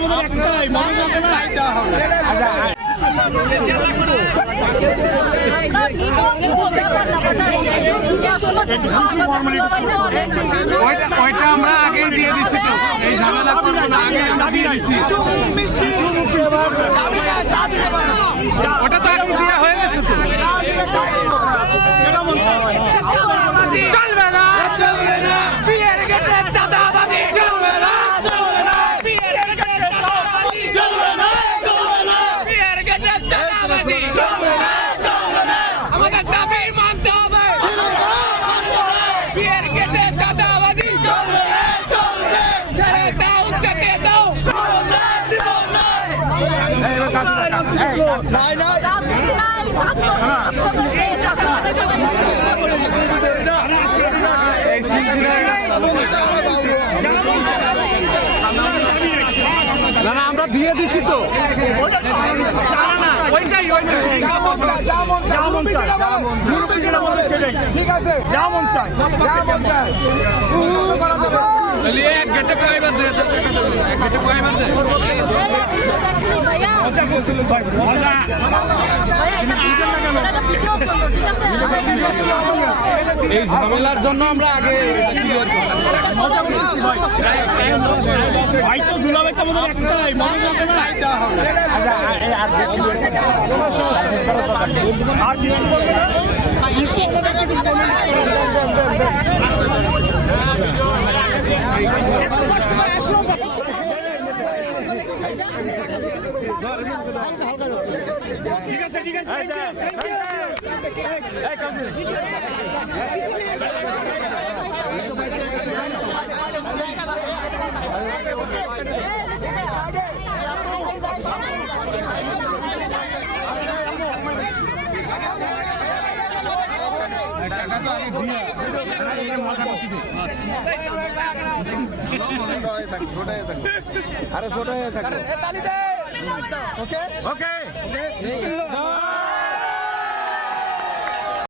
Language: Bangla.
আমাদের একটাই ওইটা আমরা আগেই দিয়ে দিচ্ছি তো, এই ঝামেলা করবো না, আগে আমরা দিয়ে দিচ্ছি। ওটা তো আগে দেওয়া হয়ে গেছে তো। চলবে না, চলবে না, বিয়ের গেটে চাঁদাবাজি চলবে না, চলবে না, বিয়ের গেটে চাঁদাবাজি চলবে না, চলবে না, বিয়ের গেটে চাঁদাবাজি চলবে না, চলবে না, আমাদের দাবি মানতে হবে, বিয়ের গেটে চাঁদাবাজি চলবে না, চলবে, ছেড়ে দাও, যেতে দাও, চলবে, দিব না, নাই নাই না না আমরা দিয়ে দিছি তো, ঠিক আছে, যা মন চায় এক ঘেটে পাইবার দে, এক ঘেটে পাইবার দে। এই ঝামেলার জন্য আমরা আগে ভাই তো দুলাভাই তো আমাদের একটাই আর কিছু বলবে না, কিছু ঠিক আছে, ঠিক আছে, আরে ছোট হয়ে থাকে। ওকে ওকে।